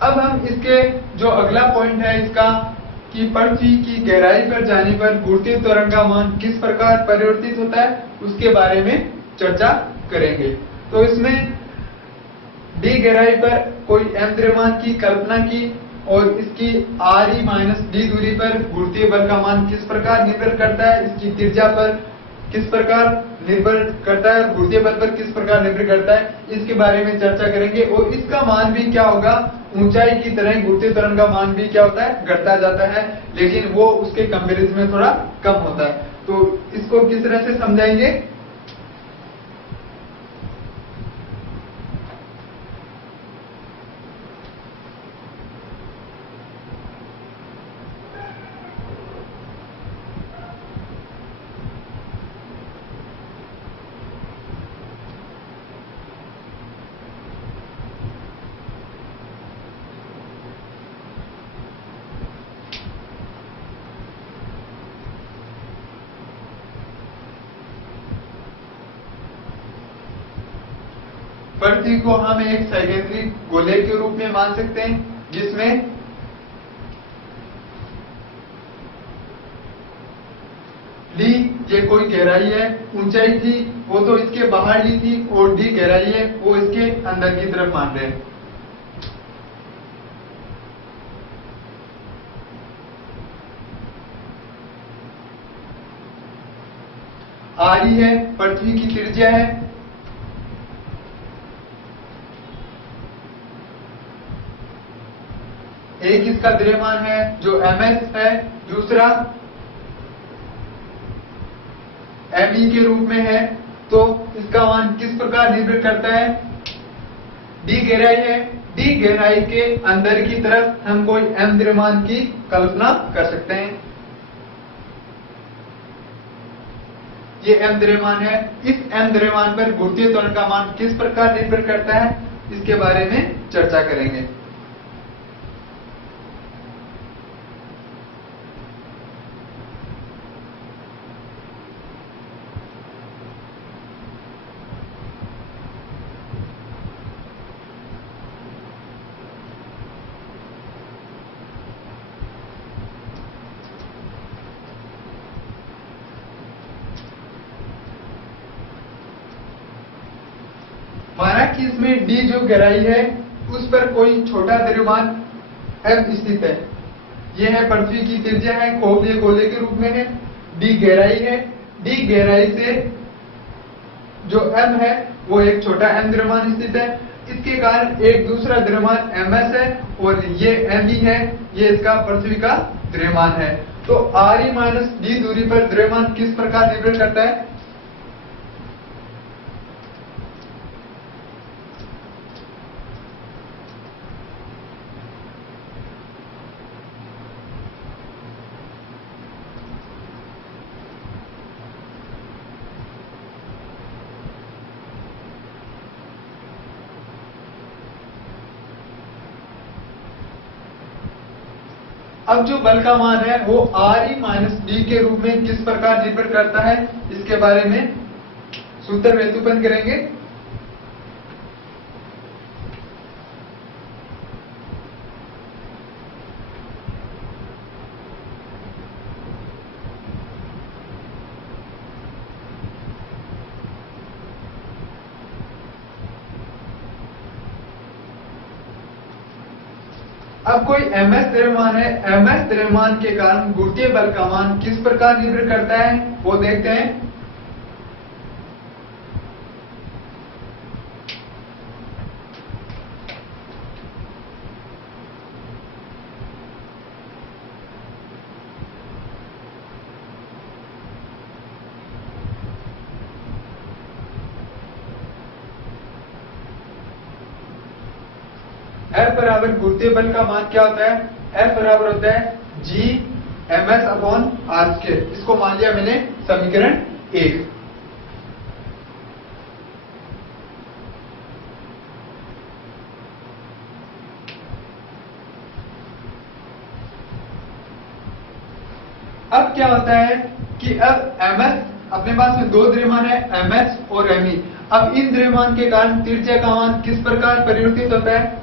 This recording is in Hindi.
अब हम इसके जो अगला पॉइंट है इसका कि पृथ्वी की गहराई पर जाने पर गुरुत्वीय त्वरण का मान किस प्रकार परिवर्तित होता है उसके बारे में चर्चा करेंगे। तो इसमें d गहराई पर कोई m द्रव्यमान की कल्पना की और इसकी re माइनस d दूरी पर गुरुत्वीय बल का मान किस प्रकार निर्भर करता है, इसकी त्रिज्या पर किस प्रकार निर्भर करता है, गुरुत्वीय बल पर किस प्रकार निर्भर करता है, इसके बारे में चर्चा करेंगे। और इसका मान भी क्या होगा, ऊंचाई की तरह गुरुत्वीय त्वरण का मान भी क्या होता है, घटता जाता है, लेकिन वो उसके कंपैरिजन में थोड़ा कम होता है। तो इसको किस तरह से समझाएंगे। पृथ्वी को हम एक सैद्धांतिक गोले के रूप में मान सकते हैं जिसमें डी ये कोई गहराई है, ऊंचाई थी वो तो इसके बाहर ली थी और डी गहराई है वो इसके अंदर की तरफ मान रहे हैं। आरी है पृथ्वी की त्रिज्या है, एक इसका द्रव्यमान है जो ms है, दूसरा me के रूप में है। तो इसका मान किस प्रकार निर्भर करता है, d गहराई है, d गहराई के अंदर की तरफ हम कोई m द्रव्यमान की कल्पना कर सकते हैं। ये m द्रव्यमान है, इस m द्रव्यमान पर गुरुत्वीय त्वरण का मान किस प्रकार निर्भर करता है इसके बारे में चर्चा करेंगे। माना कि इसमें d जो गहराई है उस पर कोई छोटा द्रव्यमान m स्थित है, यह है पृथ्वी की त्रिज्या है, कोहलीय गोले के रूप में है, d गहराई है, d गहराई से जो m है वो एक छोटा m द्रव्यमान स्थित है, इसके कारण एक दूसरा द्रव्यमान ms है और ये me है, ये इसका पृथ्वी का द्रव्यमान है। तो re माइनस d दूरी पर द्रव्यमान किस प्रकार निर्भर करता है, अब जो बल का मान है वो re माइनस d के रूप में किस प्रकार निर्भर करता है इसके बारे में सूत्र व्युत्पन्न करेंगे। अब कोई ms द्रव्यमान है, ms द्रव्यमान के कारण गुरुत्वीय बल का मान किस प्रकार निर्भर करता है वो देखते हैं। F बराबर गुरुत्वीय बल का मान क्या होता है, F बराबर होता है G ms upon r square. इसको मान लिया मैंने समीकरण 1। अब क्या होता है कि अब ms अपने पास में दो द्रव्यमान है ms और me। अब इन द्रव्यमान के कारण त्रिज्या का मान किस प्रकार परिवर्तित होता है,